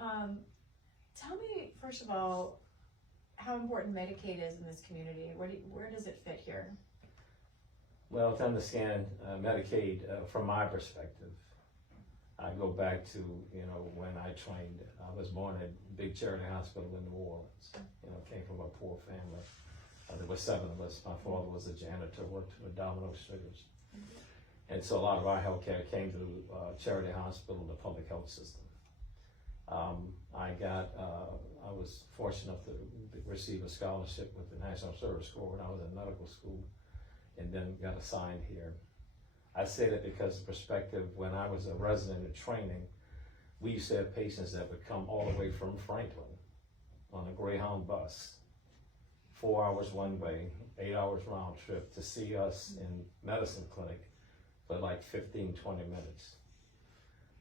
Tell me, first of all, how important Medicaid is in this community. Where does it fit here? Well, to understand Medicaid, from my perspective, I go back to, when I trained. I was born at a big charity hospital in New Orleans. Came from a poor family. There were 7 of us. My father was a janitor, worked for Domino's Sugars. And so a lot of our health care came to charity hospital, the public health system. I was fortunate enough to receive a scholarship with the National Service Corps when I was in medical school, and then got assigned here. I say that because of perspective, when I was a resident in training, we used to have patients that would come all the way from Franklin on a Greyhound bus, 4 hours one way, 8 hours round trip to see us in medicine clinic for like 15, 20 minutes.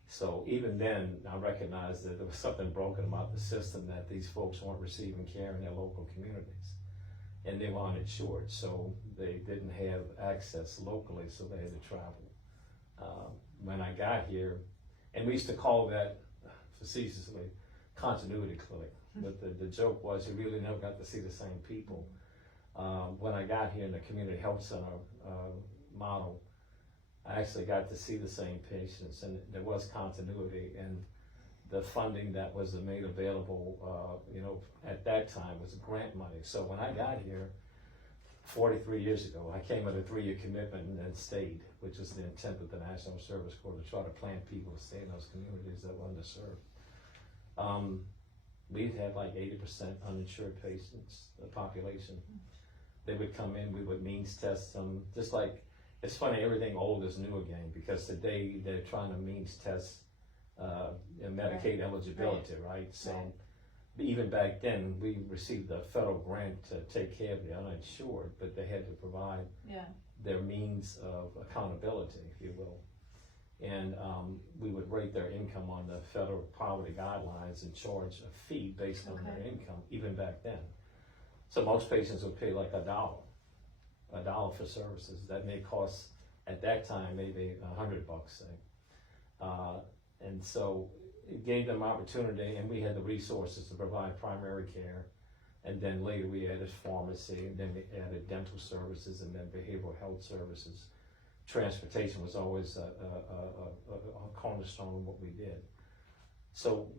So even then, I recognized that there was something broken about the system, that these folks weren't receiving care in their local communities. And they weren't insured, so they didn't have access locally, so they had to travel. When I got here, and we used to call that, facetiously, continuity clinic. But the joke was you really never got to see the same people. When I got here in the community health center model, I actually got to see the same patients, and there was continuity, and the funding that was made available, at that time was grant money. So when I got here 43 years ago, I came with a 3-year commitment and then stayed, which was the intent of the National Service Corps, to try to plant people to stay in those communities that were underserved. We've had like 80% uninsured patients, the population. They would come in, we would means test them, just like, it's funny, everything old is new again, because today they're trying to means test Medicaid eligibility, right? So even back then, we received a federal grant to take care of the uninsured, but they had to provide their means of accountability, if you will. And we would rate their income on the federal poverty guidelines and charge a fee based on their income, even back then. So most patients would pay like $1 for services that may cost at that time maybe $100, say. And so it gave them opportunity, and we had the resources to provide primary care, and then later we added pharmacy, and then we added dental services, and then behavioral health services. Transportation was always a cornerstone of what we did. So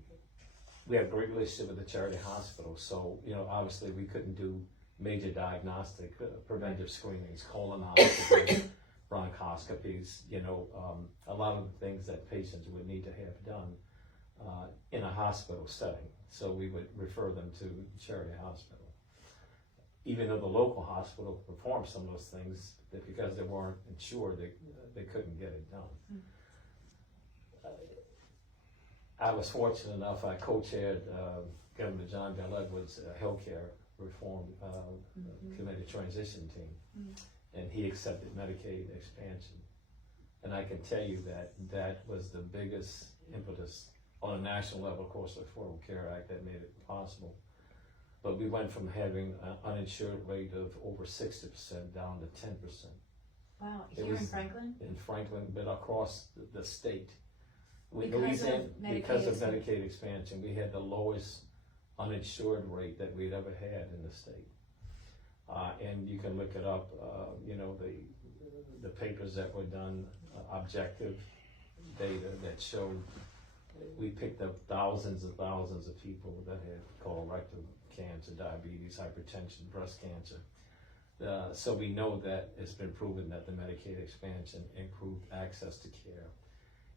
we had a great relationship with the charity hospital. So, obviously we couldn't do major diagnostic preventive screenings, colonoscopy, bronchoscopies, a lot of the things that patients would need to have done in a hospital setting. So we would refer them to charity hospital. Even though the local hospital performed some of those things, that because they weren't insured, they couldn't get it done. I was fortunate enough, I co-chaired Governor John Bell Edwards' healthcare reform committee transition team, and he accepted Medicaid expansion. And I can tell you that was the biggest impetus on a national level, of course, the Affordable Care Act that made it possible. But we went from having an uninsured rate of over 60% down to 10%. Wow, here in Franklin? In Franklin, but across the state. Because of Medicaid expansion, we had the lowest uninsured rate that we'd ever had in the state. And you can look it up, the papers that were done, objective data that showed we picked up thousands and thousands of people that had colorectal cancer, diabetes, hypertension, breast cancer. So we know that it's been proven that the Medicaid expansion improved access to care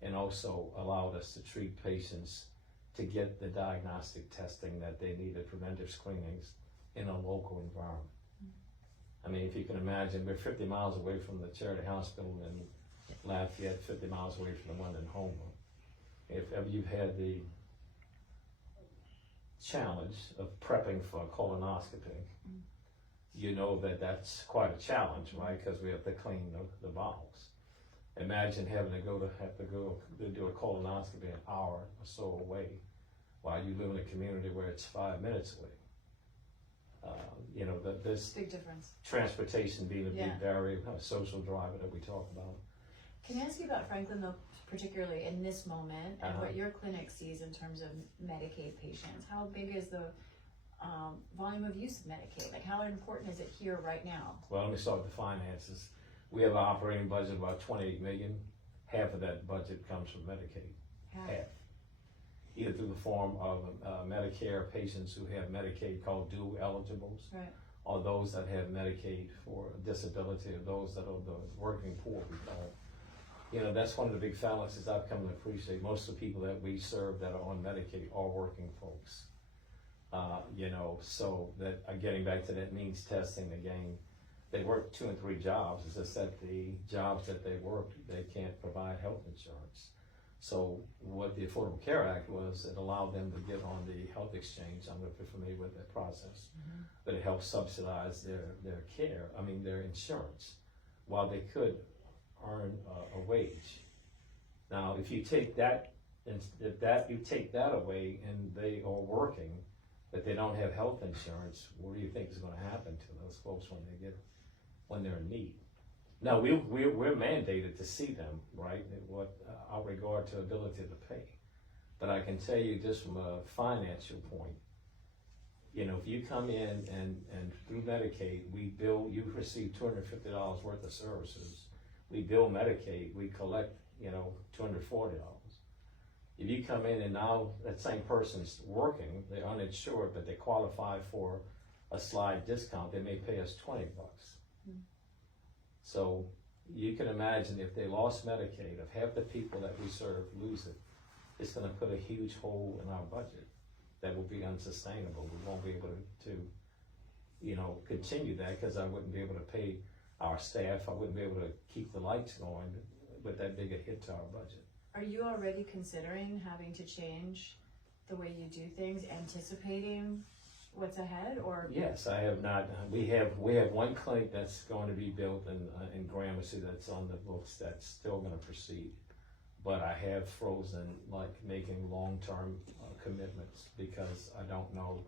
and also allowed us to treat patients to get the diagnostic testing that they needed, preventive screenings, in a local environment. I mean, if you can imagine, we're 50 miles away from the charity hospital in Lafayette, 50 miles away from the one in Houma. If ever you've had the challenge of prepping for a colonoscopy, you know that that's quite a challenge, right? Because we have to clean the bowels. Imagine having to go to do a colonoscopy an hour or so away, while you live in a community where it's 5 minutes away. This big difference. Transportation being a big barrier, a social driver that we talk about. Can I ask you about Franklin though, particularly in this moment, and Uh-huh. what your clinic sees in terms of Medicaid patients? How big is the volume of use of Medicaid? Like, how important is it here right now? Well, let me start with the finances. We have an operating budget of about 28 million. Half of that budget comes from Medicaid. Half. Either through the form of Medicare patients who have Medicaid called dual eligibles, Right. or those that have Medicaid for disability, or those that are the working poor, we call it. You know, that's one of the big fallacies I've come to appreciate. Most of the people that we serve that are on Medicaid are working folks. You know, so that getting back to that means testing again, they work 2 and 3 jobs. It's just that the jobs that they work, they can't provide health insurance. So what the Affordable Care Act was, it allowed them to get on the health exchange. I'm not familiar with that process, but it helps subsidize their care. I mean their insurance, while they could earn a wage. Now, if you take that, you take that away, and they are working, but they don't have health insurance, what do you think is going to happen to those folks when they're in need? Now, we're mandated to see them, right, what our regard to ability to pay. But I can tell you just from a financial point, you know, if you come in and through Medicaid, we bill, you receive $250 worth of services. We bill Medicaid, we collect, you know, $240. If you come in and now that same person's working, they're uninsured, but they qualify for a slide discount, they may pay us $20. So you can imagine if they lost Medicaid, if half the people that we serve lose it, it's gonna put a huge hole in our budget that will be unsustainable. We won't be able to you know, continue that, because I wouldn't be able to pay our staff, I wouldn't be able to keep the lights going with that big a hit to our budget. Are you already considering having to change the way you do things, anticipating what's ahead, or? Yes, I have not. We have one clinic that's going to be built in Gramercy that's on the books that's still going to proceed. But I have frozen like making long-term commitments, because I don't know.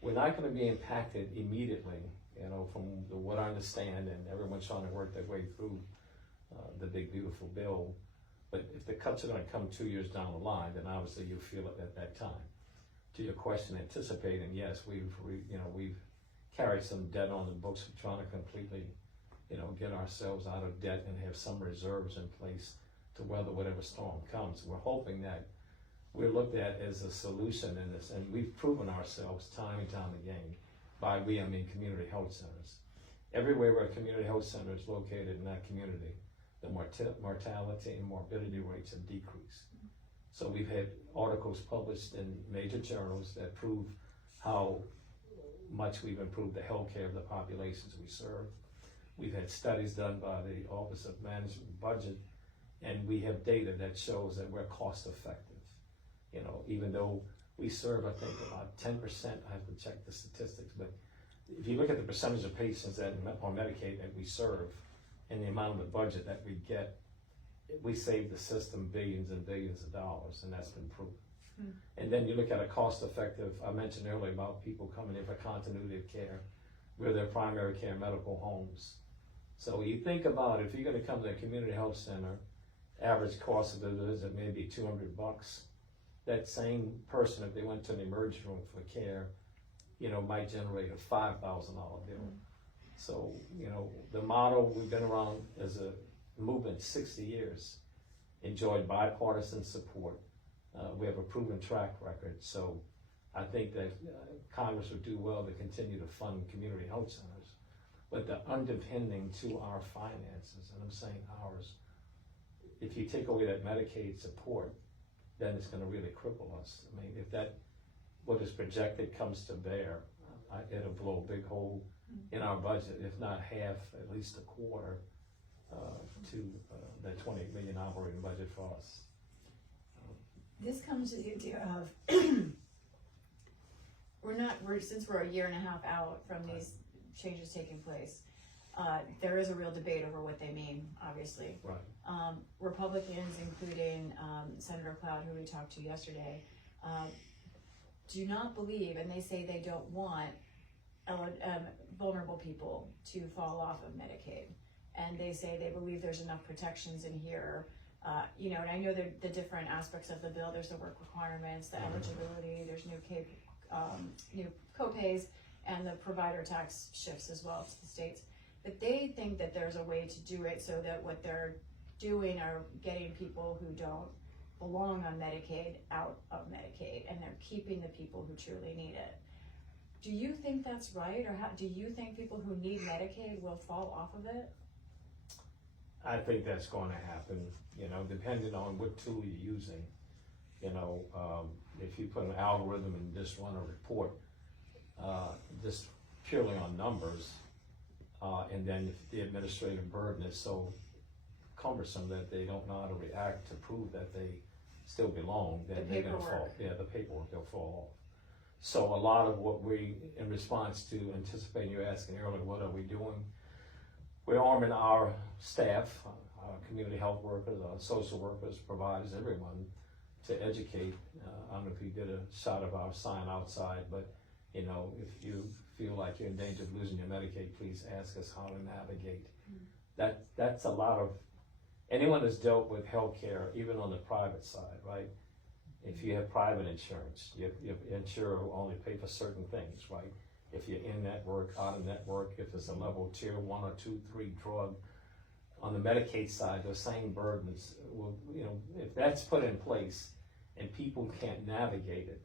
We're not going to be impacted immediately, you know, from what I understand, and everyone's trying to work their way through the big beautiful bill. But if the cuts are going to come 2 years down the line, then obviously you'll feel it at that time. To your question, anticipating, yes, we've carried some debt on the books. We're trying to completely, you know, get ourselves out of debt and have some reserves in place to weather whatever storm comes. We're hoping that we're looked at as a solution in this, and we've proven ourselves time and time again. By we, I mean community health centers. Everywhere where a community health center is located in that community, the mortality and morbidity rates have decreased. So we've had articles published in major journals that prove how much we've improved the health care of the populations we serve. We've had studies done by the Office of Management and Budget, and we have data that shows that we're cost effective. You know, even though we serve, I think, about 10%, I have to check the statistics, but if you look at the percentage of patients that on Medicaid that we serve and the amount of the budget that we get, we save the system billions and billions of dollars, and that's been proven. And then you look at a cost effective, I mentioned earlier about people coming in for continuity of care, we're their primary care medical homes. So you think about if you're gonna come to a community health center, average cost of the visit may be $200. That same person, if they went to an emergency room for care, you know, might generate a $5,000 bill. So, you know, the model, we've been around as a movement 60 years, enjoyed bipartisan support. We have a proven track record. So I think that Congress would do well to continue to fund community health centers. But the underpinning to our finances, and I'm saying ours, if you take away that Medicaid support, then it's going to really cripple us. I mean, if that, what is projected comes to bear, it'll blow a big hole in our budget, if not half, at least a quarter, to that 20 million operating budget for us. This comes to the idea of since we're a year and a half out from these changes taking place, there is a real debate over what they mean, obviously. Right. Republicans, including Senator Cloud, who we talked to yesterday, do not believe, and they say they don't want vulnerable people to fall off of Medicaid. and they say they believe there's enough protections in here. You know, and I know the different aspects of the bill. There's the work requirements, the eligibility, there's new co-pays, and the provider tax shifts as well to the states. But they think that there's a way to do it so that what they're doing are getting people who don't belong on Medicaid out of Medicaid, and they're keeping the people who truly need it. Do you think that's right, or do you think people who need Medicaid will fall off of it? I think that's going to happen, you know, depending on what tool you're using. You know, if you put an algorithm and just run a report, just purely on numbers, and then if the administrative burden is so cumbersome that they don't know how to react to prove that they still belong, then they're going to fall. Yeah, the paperwork, they'll fall off. So a lot of what we, in response to anticipating you asking earlier, what are we doing? We're arming our staff, our community health workers, our social workers, providers, everyone, to educate. I don't know if you did a shot of our sign outside, but you know, if you feel like you're in danger of losing your Medicaid, please ask us how to navigate. That's a lot of, anyone that's dealt with healthcare, even on the private side, right? If you have private insurance, your insurer will only pay for certain things, right? If you're in network, out of network, if it's a level tier 1 or 2, 3 drug, on the Medicaid side, those same burdens will, you know, if that's put in place and people can't navigate it,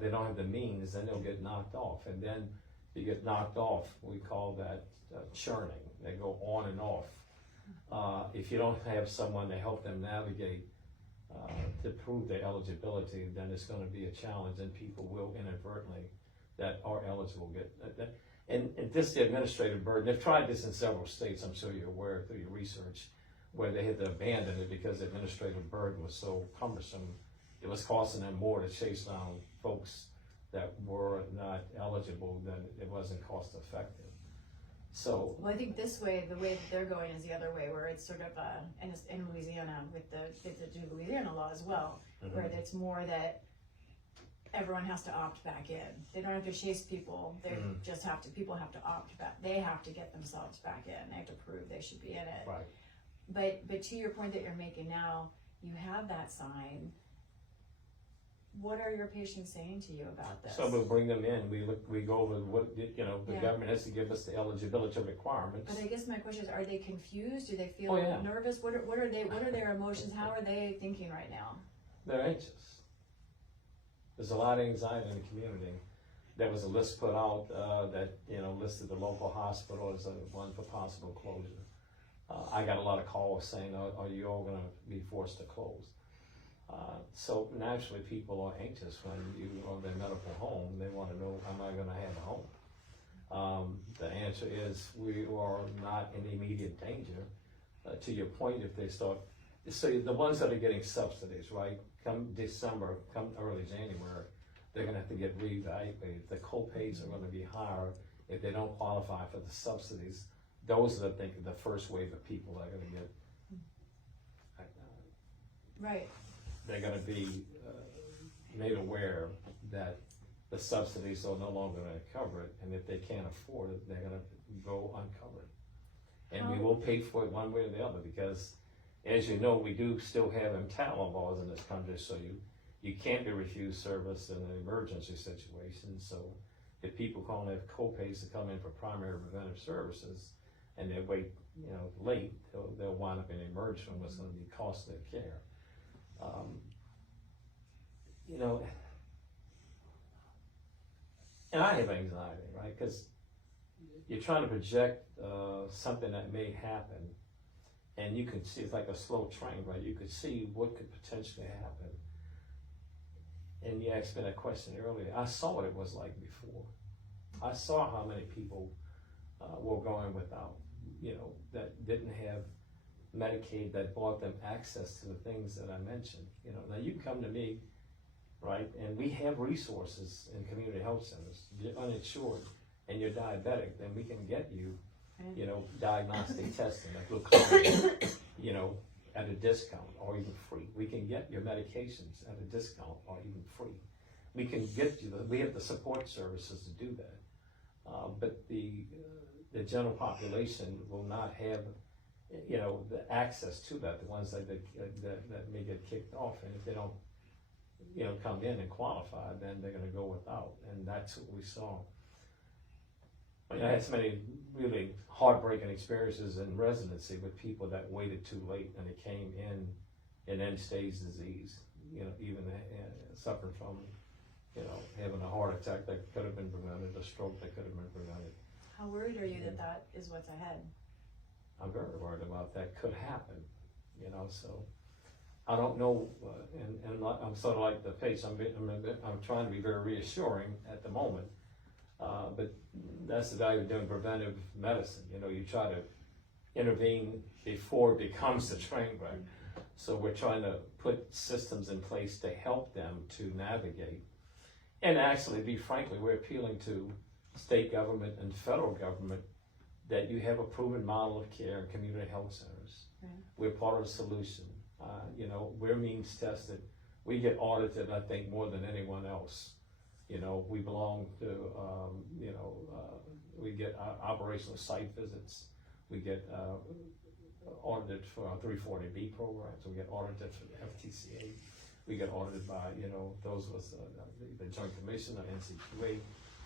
they don't have the means, then they'll get knocked off. And then you get knocked off, we call that churning. They go on and off. If you don't have someone to help them navigate to prove their eligibility, then it's going to be a challenge, and people will inadvertently that are eligible get that. And this, the administrative burden, they've tried this in several states, I'm sure you're aware through your research, where they had to abandon it because the administrative burden was so cumbersome. It was costing them more to chase down folks that were not eligible than it wasn't cost effective. So, well, I think this way, the way that they're going is the other way, where it's sort of, and it's in Louisiana with the Louisiana law as well, where it's more that everyone has to opt back in. They don't have to chase people. They just have to. People have to opt back. They have to get themselves back in. They have to prove they should be in it. right. But to your point that you're making now, you have that sign. What are your patients saying to you about this? So we'll bring them in. We go over what, you know, the government has to give us the eligibility requirements. But I guess my question is, are they confused? Do they feel Oh, yeah. nervous? What are their emotions? How are they thinking right now? They're anxious. There's a lot of anxiety in the community. There was a list put out that, you know, listed the local hospital as one for possible closure. I got a lot of calls saying, are you all going to be forced to close? So naturally people are anxious when you are in their medical home. They want to know, am I going to have a home? The answer is we are not in immediate danger. To your point, if they start, so the ones that are getting subsidies, right, come December, come early January, they're going to have to get reevaluated. The co-pays are going to be higher if they don't qualify for the subsidies. Those are, I think, the first wave of people that are going to get. Right. They're going to be made aware that the subsidies are no longer going to cover it, and if they can't afford it, they're going to go uncovered. And we will pay for it one way or the other, because, as you know, we do still have entitlement laws in this country, so you can't be refused service in an emergency situation. So if people can't have co-pays to come in for primary preventive services, and they wait, you know, late, they'll wind up in emergency room, what's going to be costly care. You know, and I have anxiety, right? Because you're trying to project something that may happen, and you can see it's like a slow train, right? You could see what could potentially happen. And you asked me that question earlier. I saw what it was like before. I saw how many people were going without, you know, that didn't have Medicaid, that brought them access to the things that I mentioned. You know, now you come to me, right, and we have resources in community health centers. You're uninsured and you're diabetic, then we can get you, you know, diagnostic testing, like glucometry, you know, at a discount or even free. We can get your medications at a discount or even free. We can get you we have the support services to do that. But the the general population will not have, you know, the access to that, the ones that may get kicked off, and if they don't, you know, come in and qualify, then they're gonna go without, and that's what we saw. I mean, I had so many really heartbreaking experiences in residency with people that waited too late and it came in end-stage disease, you know, even suffering from, you know, having a heart attack that could have been prevented, a stroke that could have been prevented. How worried are you that that is what's ahead? I'm very worried about that could happen, you know, so I don't know, and I'm sort of like the patient, I'm trying to be very reassuring at the moment, but that's the value of doing preventive medicine. You know, you try to intervene before it becomes the train wreck. So we're trying to put systems in place to help them to navigate. And actually, be frankly, we're appealing to state government and federal government that you have a proven model of care in community health centers. Right. We're part of the solution. You know, we're means tested. We get audited, I think, more than anyone else. You know, we belong to, you know, we get operational site visits. We get audited for our 340B programs. We get audited for the FTCA. We get audited by, you know, those was the Joint Commission on NCQA.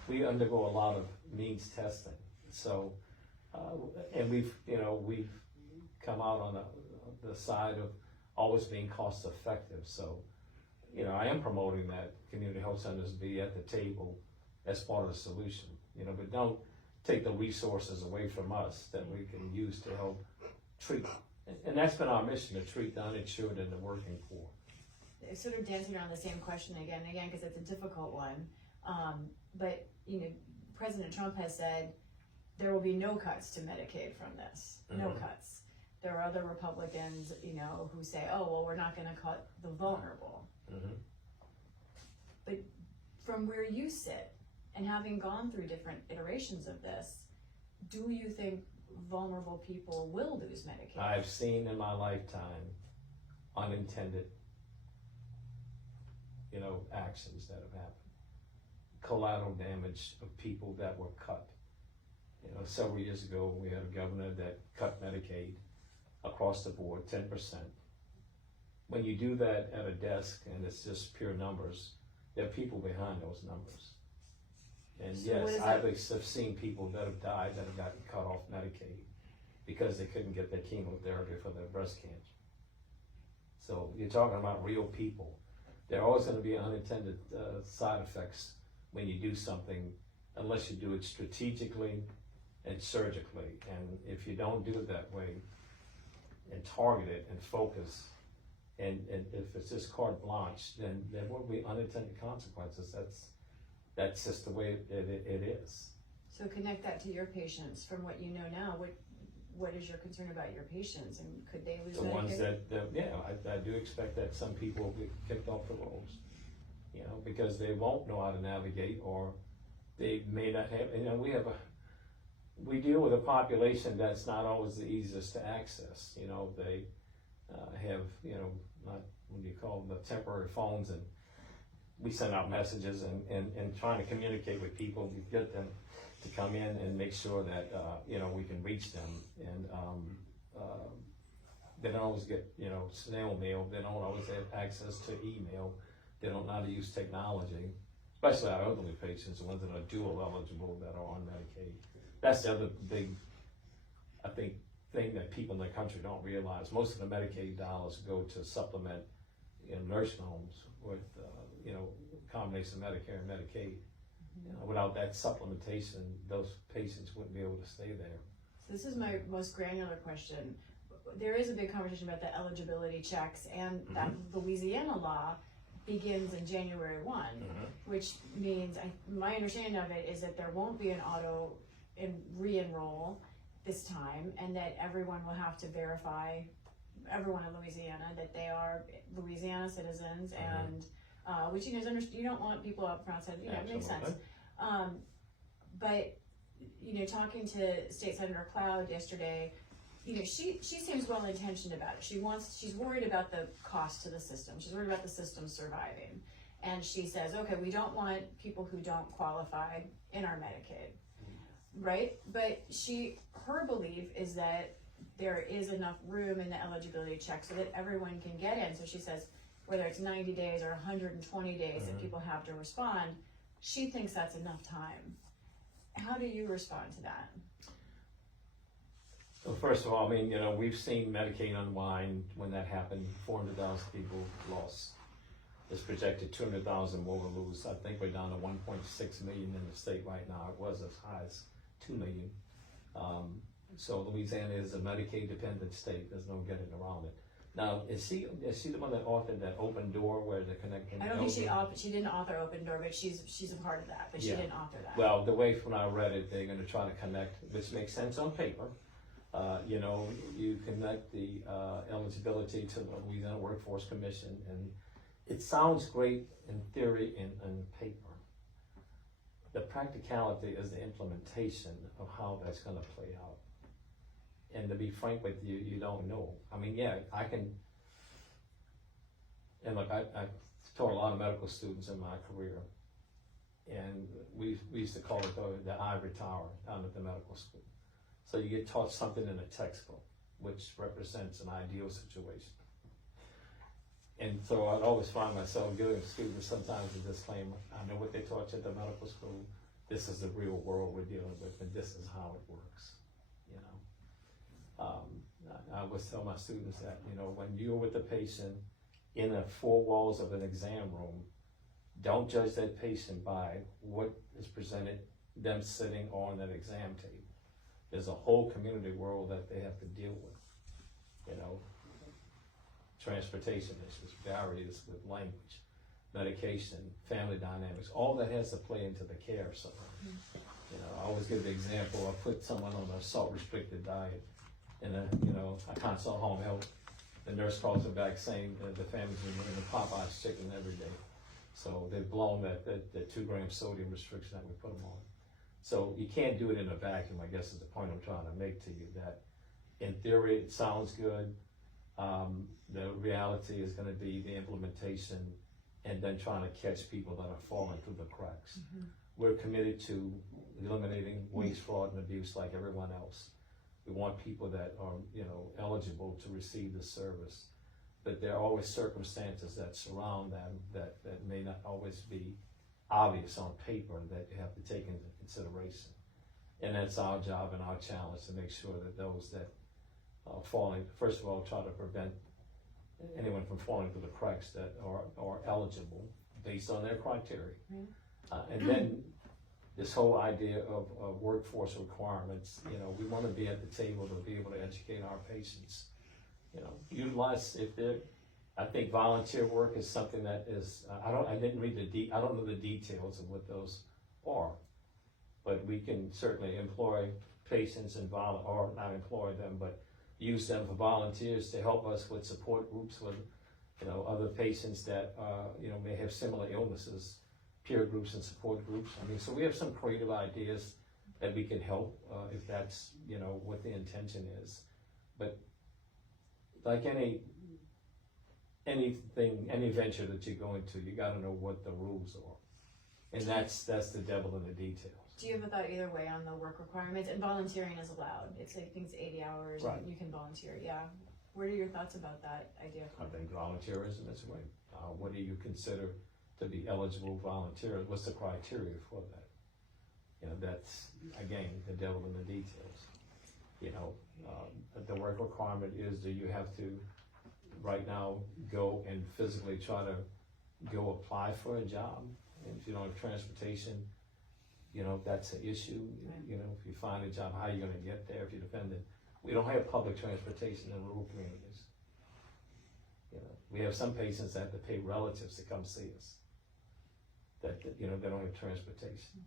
We undergo a lot of means testing. So, and we've come out on the side of always being cost effective. So, you know, I am promoting that community health centers be at the table as part of the solution, you know, but don't take the resources away from us that we can use to help treat. And that's been our mission, to treat the uninsured and the working poor. It's sort of dancing around the same question again and again, because it's a difficult one. But, you know, President Trump has said there will be no cuts to Medicaid from this, no cuts. There are other Republicans, you know, who say, oh, well, we're not gonna cut the vulnerable. But from where you sit, and having gone through different iterations of this, do you think vulnerable people will lose Medicaid? I've seen in my lifetime unintended, you know, actions that have happened. Collateral damage of people that were cut. You know, several years ago, we had a governor that cut Medicaid across the board, 10%. When you do that at a desk and it's just pure numbers, there are people behind those numbers. And So yes, I've seen people that have died that have gotten cut off Medicaid because they couldn't get their chemotherapy for their breast cancer. So you're talking about real people. There are always going to be unintended side effects when you do something, unless you do it strategically and surgically. And if you don't do it that way and target it and focus, and if it's just carte blanche, then there will be unintended consequences. That's just the way it is. So connect that to your patients. From what you know now, what is your concern about your patients, and could they lose The Medicaid? ones I do expect that some people will be kicked off the rolls, you know, because they won't know how to navigate, or they may not have, you know, we deal with a population that's not always the easiest to access. You know, they have, you know, not, what do you call them, the temporary phones, and we send out messages and trying to communicate with people. We get them to come in and make sure that, you know, we can reach them. And they don't always get, you know, snail mail. They don't always have access to email. They don't know how to use technology, especially our elderly patients, the ones that are dual eligible that are on Medicaid. That's the other big, I think, thing that people in the country don't realize. Most of the Medicaid dollars go to supplement in nursing homes with, you know, combination of Medicare and Medicaid. You know, without that supplementation, those patients wouldn't be able to stay there. So this is my most granular question. There is a big conversation about the eligibility checks, and that Louisiana law begins in January 1, which means, my understanding of it is that there won't be an auto re-enroll this time, and that everyone will have to verify, everyone in Louisiana, that they are Louisiana citizens, and which, you know, you don't want people up front, so, you know, it makes sense. But, you know, talking to State Senator Cloud yesterday, you know, she seems well intentioned about it. She's worried about the cost to the system. She's worried about the system surviving. And she says, okay, we don't want people who don't qualify in our Medicaid. right? But her belief is that there is enough room in the eligibility check so that everyone can get in. So she says, whether it's 90 days or 120 days that people have to respond, she thinks that's enough time. How do you respond to that? Well, first of all, I mean, we've seen Medicaid unwind when that happened. 400,000 people lost. It's projected 200,000 more will lose. I think we're down to 1.6 million in the state right now. It was as high as 2 million. So Louisiana is a Medicaid dependent state. There's no getting around it. Now, is she the one that authored that Open Door where they're connecting? I don't think she didn't author Open Door, but she's a part of that, but she didn't author that. Well, the way when I read it, they're gonna try to connect, which makes sense on paper. You connect the eligibility to the Louisiana Workforce Commission, and it sounds great in theory and paper. The practicality is the implementation of how that's gonna play out. And to be frank with you, you don't know. I mean, yeah, I can, and look, I taught a lot of medical students in my career, and we used to call it the ivory tower down at the medical school. So you get taught something in a textbook, which represents an ideal situation. And so I'd always find myself giving students sometimes a disclaimer. I know what they taught you at the medical school. This is the real world we're dealing with, and this is how it works. I always tell my students that, when you're with a patient in the four walls of an exam room, don't judge that patient by what is presented, them sitting on that exam table. There's a whole community world that they have to deal with, transportation issues, barriers with language, medication, family dynamics, all that has to play into the care. So, I always give the example, I put someone on a salt restricted diet in a consult home health. The nurse calls them back saying that the family's been eating the Popeye's chicken every day. So they've blown that 2 gram sodium restriction that we put them on. So you can't do it in a vacuum, I guess is the point I'm trying to make to you, that in theory it sounds good. The reality is gonna be the implementation and then trying to catch people that are falling through the cracks. We're committed to eliminating waste, fraud, and abuse like everyone else. We want people that are, eligible to receive the service, but there are always circumstances that surround them that may not always be obvious on paper that you have to take into consideration. And that's our job and our challenge to make sure that those that are falling, first of all, try to prevent anyone from falling through the cracks that are eligible based on their criteria. And then this whole idea of workforce requirements, we want to be at the table to be able to educate our patients. Utilize I think volunteer work is something that is, I don't know the details of what those are, but we can certainly employ patients and or not employ them, but use them for volunteers to help us with support groups with, other patients that, may have similar illnesses, peer groups and support groups. I mean, so we have some creative ideas that we can help, if that's, what the intention is. But like anything, any venture that you go into, you gotta know what the rules are. And that's the devil in the details. Do you have a thought either way on the work requirements? And volunteering is allowed. I think it's 80 hours, right. And you can volunteer, yeah. What are your thoughts about that idea? I think volunteerism is right. What do you consider to be eligible volunteer? What's the criteria for that? That's, again, the devil in the details. The work requirement is, do you have to, right now, go and physically try to go apply for a job? And if you don't have transportation, that's an issue. If you find a job, how are you gonna get there if you depend on, we don't have public transportation in rural communities. We have some patients that have to pay relatives to come see us. That they don't have transportation.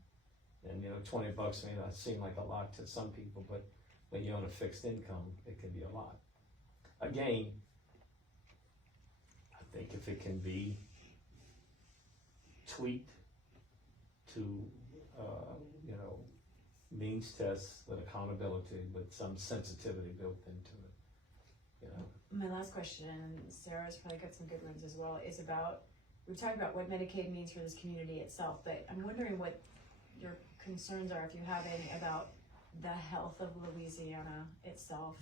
And $20 may not seem like a lot to some people, but when you're on a fixed income, it can be a lot. Again, I think if it can be tweaked to, means tests with accountability, with some sensitivity built into it, My last question, and Sarah's probably got some good ones as well, is about, we've talked about what Medicaid means for this community itself, but I'm wondering what your concerns are, if you have any, about the health of Louisiana itself.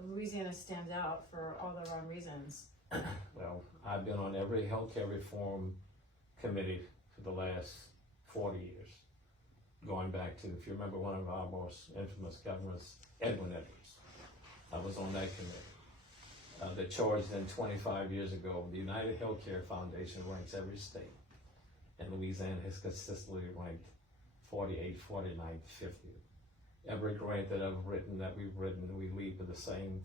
Louisiana stands out for all the wrong reasons. Well, I've been on every healthcare reform committee for the last 40 years. Going back to, if you remember, one of our most infamous governors, Edwin Edwards. I was on that committee. That charged then 25 years ago, the United Healthcare Foundation ranks every state. And Louisiana has consistently ranked 48, 49, 50. Every grant that I've written, we lead with the same.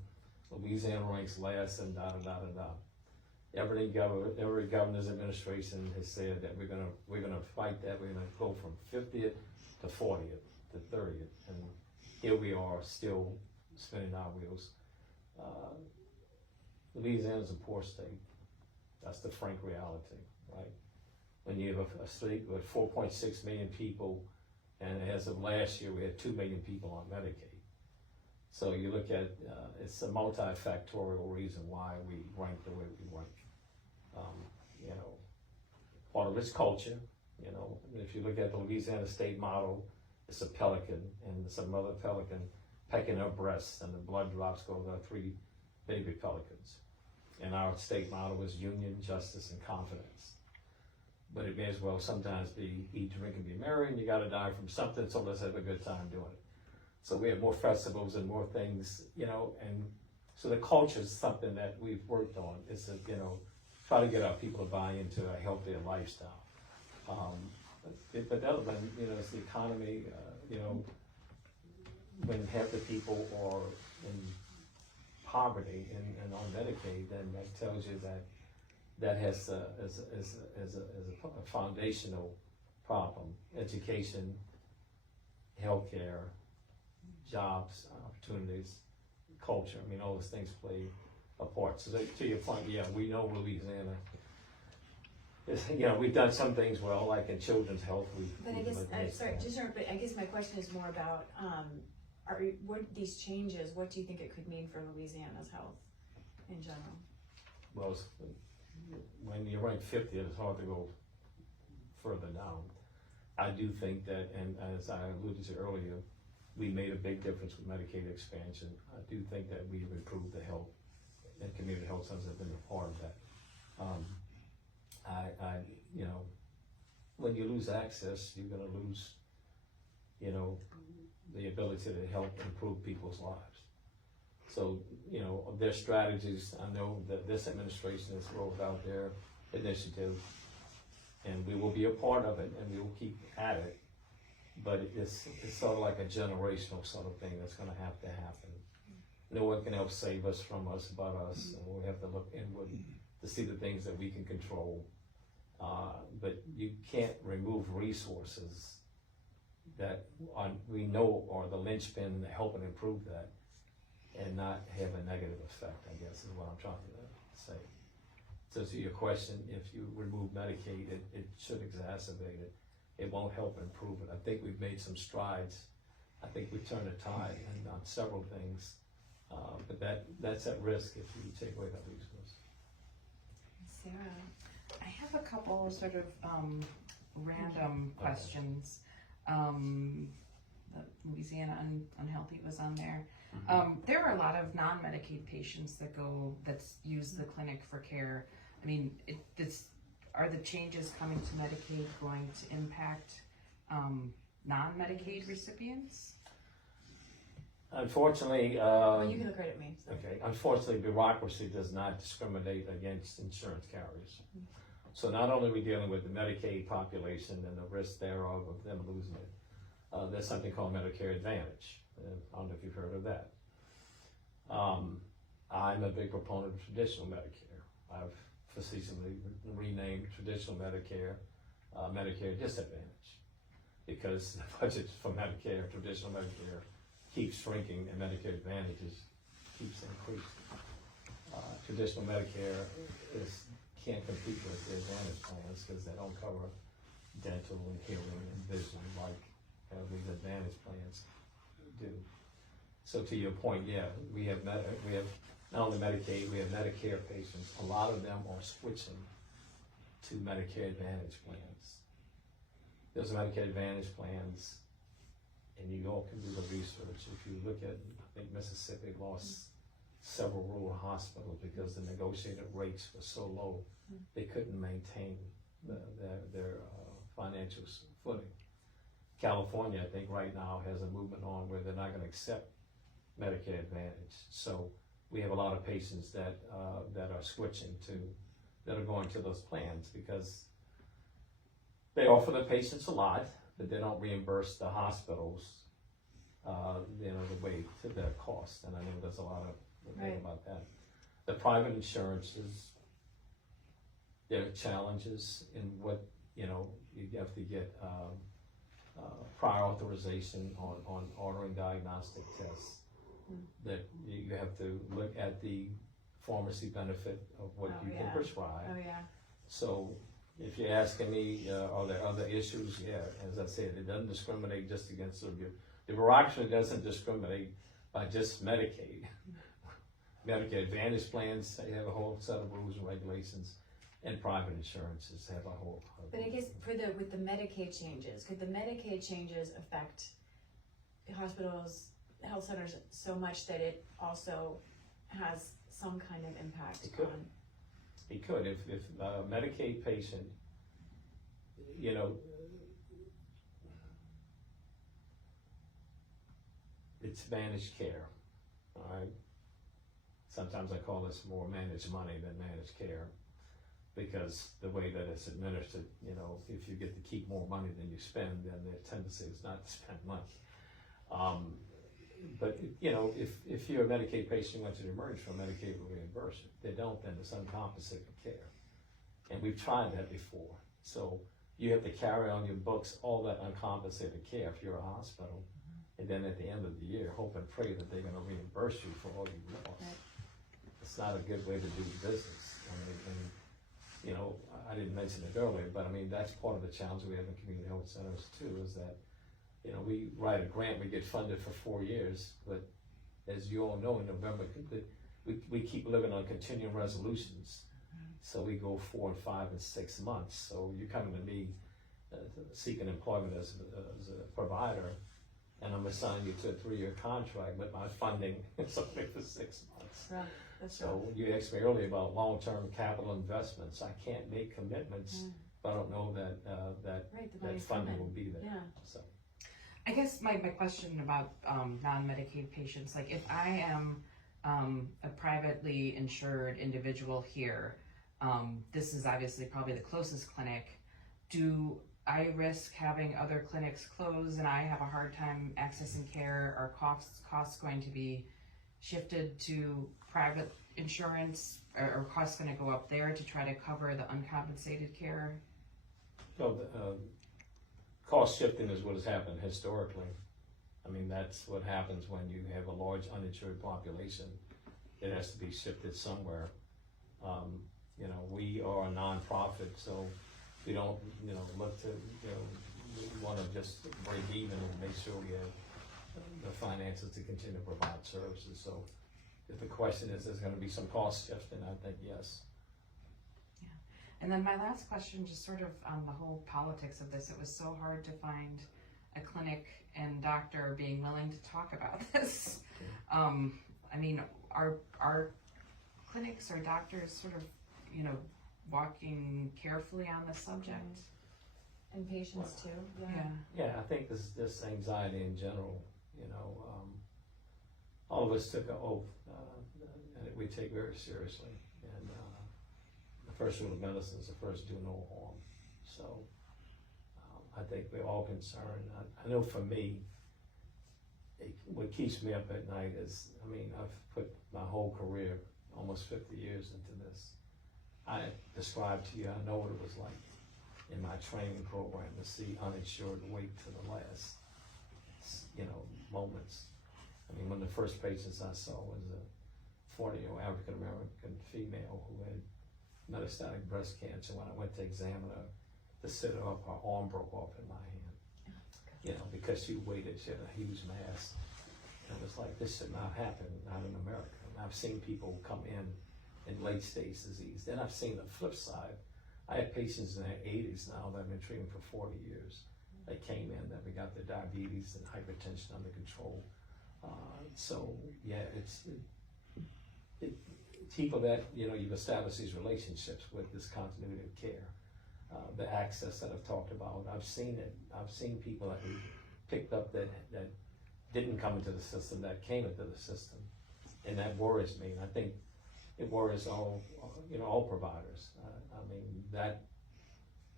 Louisiana ranks last and da da da da da. Every governor's administration has said that we're gonna fight that. We're gonna go from 50th to 40th to 30th, and here we are still spinning our wheels. Louisiana's a poor state. That's the frank reality, right? When you have a state with 4.6 million people, and as of last year, we had 2 million people on Medicaid. So you look at, it's a multifactorial reason why we rank the way we rank. You know, part of it's culture. You know, if you look at the Louisiana state model, it's a pelican and some other pelican pecking her breasts, and the blood drops go to 3 baby pelicans. And our state model is union, justice, and confidence. But it may as well sometimes be eat, drink, and be merry, and you gotta die from something, so let's have a good time doing it. So we have more festivals and more things, you know, and so the culture is something that we've worked on. It's a, you know, try to get our people to buy into a healthier lifestyle. But the other one, you know, it's the economy, you know, when half the people are in poverty and on Medicaid, then that tells you that has a foundational problem. Education, healthcare, jobs, opportunities, culture. I mean, all those things play a part. So to your point, yeah, we know Louisiana. You know, we've done some things well, like in children's health. But I guess, but I guess my question is more about, what these changes, what do you think it could mean for Louisiana's health in general? Well, when you rank 50, it's hard to go further down. I do think that, and as I alluded to earlier, we made a big difference with Medicaid expansion. I do think that we've improved the health, and community health centers have been a part of that. You know, when you lose access, you're gonna lose, you know, the ability to help improve people's lives. So, you know, their strategies, I know that this administration has rolled out their initiative, and we will be a part of it, and we will keep at it. But it's sort of like a generational sort of thing that's gonna have to happen. No one can help save us from us but us, and we have to look inward to see the things that we can control. But you can't remove resources that we know are the linchpin to help and improve that, and not have a negative effect, I guess is what I'm trying to say. So to your question, if you remove Medicaid, it should exacerbate it. It won't help improve it. I think we've made some strides. I think we've turned the tide and on several things, but that's at risk if you take away that resource. Sarah? I have a couple sort of random questions. The Louisiana Unhealthy was on there. There are a lot of non-Medicaid patients that use the clinic for care. I mean, are the changes coming to Medicaid going to impact non-Medicaid recipients? Unfortunately, You can look right at me. So. okay. Unfortunately, bureaucracy does not discriminate against insurance carriers. So not only are we dealing with the Medicaid population and the risk thereof of them losing it, there's something called Medicare Advantage. I don't know if you've heard of that. I'm a big proponent of traditional Medicare. I've facetiously renamed traditional Medicare Medicare Disadvantage, because the budget for Medicare, traditional Medicare, keeps shrinking and Medicare Advantage keeps increasing. Traditional Medicare can't compete with the Advantage plans because they don't cover dental and hearing and vision like these Advantage plans do. So to your point, yeah, we have not only Medicaid, we have Medicare patients. A lot of them are switching to Medicare Advantage plans. Those Medicare Advantage plans and you all can do the research. If you look at, I think Mississippi lost several rural hospitals because the negotiated rates were so low, they couldn't maintain their financial footing. California, I think right now has a movement on where they're not gonna accept Medicare Advantage. So we have a lot of patients that are switching that are going to those plans because they offer the patients a lot, but they don't reimburse the hospitals, the way to their cost. And I know there's a lot of debate about that. The private insurances, there are challenges in what, you have to get prior authorization on ordering diagnostic tests. That you have to look at the pharmacy benefit of what you can prescribe. Oh, yeah. So if you're asking me, are there other issues? Yeah, as I said, it doesn't discriminate just against the bureaucracy doesn't discriminate by just Medicaid. Medicare Advantage plans, they have a whole set of rules and regulations, and private insurances have a whole. But I guess with the Medicaid changes, could the Medicaid changes affect hospitals, health centers so much that it also has some kind of impact It could. on? It could, if a Medicaid patient, it's managed care, all right? Sometimes I call this more managed money than managed care, because the way that it's administered, if you get to keep more money than you spend, then the tendency is not to spend much. But if you're a Medicaid patient, you want to emerge from Medicaid reimbursement. If they don't, then it's uncompensated care. And we've tried that before. So you have to carry on your books all that uncompensated care if you're a hospital. And then at the end of the year, hope and pray that they're gonna reimburse you for all you lost. Right. It's not a good way to do business. I didn't mention it earlier, but that's part of the challenge we have in community health centers too, is that we write a grant, we get funded for 4 years, but as you all know, in November, we keep living on continuing resolutions. So we go 4 and 5 and 6 months. So you're coming to me seeking employment as a provider, and I'm assigning you to a 3-year contract, but my funding is only for 6 months. Right. That's So you asked me earlier about long-term capital investments. I can't make commitments, but I don't know that money's funding coming. will be there. Yeah. So. I guess my question about non-Medicaid patients, like if I am a privately insured individual here, this is obviously probably the closest clinic. Do I risk having other clinics close and I have a hard time accessing care? Are costs going to be shifted to private insurance? Are costs going to go up there to try to cover the uncompensated care? No, cost shifting is what has happened historically. That's what happens when you have a large uninsured population. It has to be shifted somewhere. We are a nonprofit, so we don't, look to, we want to just break even and make sure we have the finances to continue to provide services. So if the question is, there's going to be some cost shifting, I think yes. And then my last question, just sort of on the whole politics of this, it was so hard to find a clinic and doctor being willing to talk about this. Are clinics or doctors sort of, walking carefully on the subject? And patients too. Yeah, I think this anxiety in general, all of us took an oath that we take very seriously. And the first rule of medicine is the first do no harm. So I think we're all concerned. I know for me, what keeps me up at night is, I've put my whole career, almost 50 years into this. I described to you, I know what it was like in my training program to see uninsured wait to the last, moments. One of the first patients I saw was a 40-year-old African-American female who had metastatic breast cancer. When I went to examine her, to sit her up, her arm broke off in my hand. Because she waited, she had a huge mass. And it was like, this should not happen, not in America. I've seen people come in late stage disease. Then I've seen the flip side. I have patients in their 80s now that I've been treating for 40 years. that came in, that we got the diabetes and hypertension under control. So yeah, people that, you know, you've established these relationships with, this continuity of care, the access that I've talked about. I've seen it. I've seen people that we picked up that didn't come into the system, that came into the system, and that worries me. And I think it worries all, you know, all providers. I mean, that.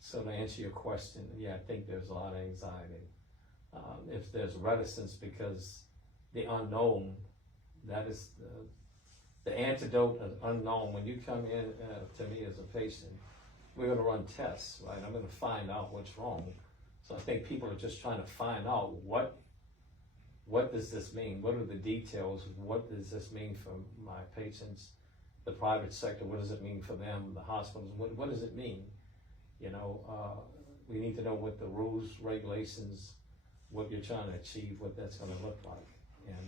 So to answer your question, yeah, I think there's a lot of anxiety. If there's reticence because the unknown, that is the antidote of unknown. When you come in to me as a patient, we're going to run tests, right? I'm going to find out what's wrong. So I think people are just trying to find out what does this mean? What are the details? What does this mean for my patients, the private sector? What does it mean for them, the hospitals? What does it mean? You know, we need to know what the rules, regulations, what you're trying to achieve, what that's going to look like. And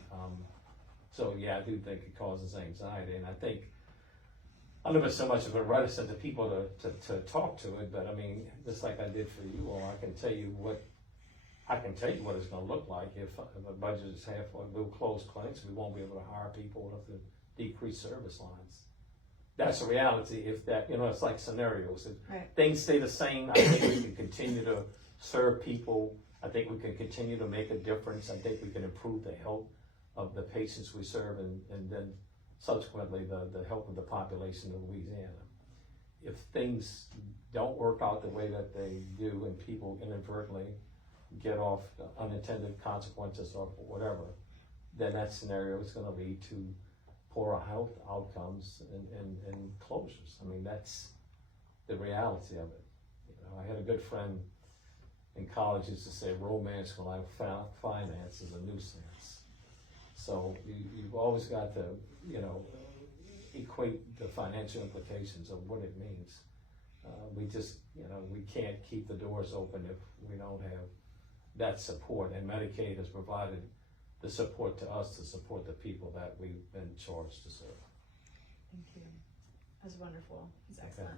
so, yeah, I do think it causes anxiety. And I think I'm never so much of a reticent to people to talk to it, but I mean, just like I did for you all, I can tell you what it's going to look like if a budget is half. We'll close clinics. We won't be able to hire people. We'll have to decrease service lines. That's a reality. If that, you know, it's like scenarios. If things stay the same, I think we can continue to serve people. I think we can continue to make a difference. I think we can improve the health of the patients we serve, and then subsequently the health of the population of Louisiana. If things don't work out the way that they do, and people inadvertently get off unintended consequences or whatever, then that scenario is going to lead to poorer health outcomes and closures. I mean, that's the reality of it. You know, I had a good friend in college used to say, romance when I found finance is a nuisance. So you've always got to, you know, equate the financial implications of what it means. We just, you know, we can't keep the doors open if we don't have that support, and Medicaid has provided the support to us to support the people that we've been charged to serve. Thank you. That's wonderful. That's excellent. Okay.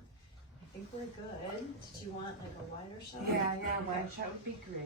I think we're good. Did you want like a wider shot? Yeah, wide shot would be great.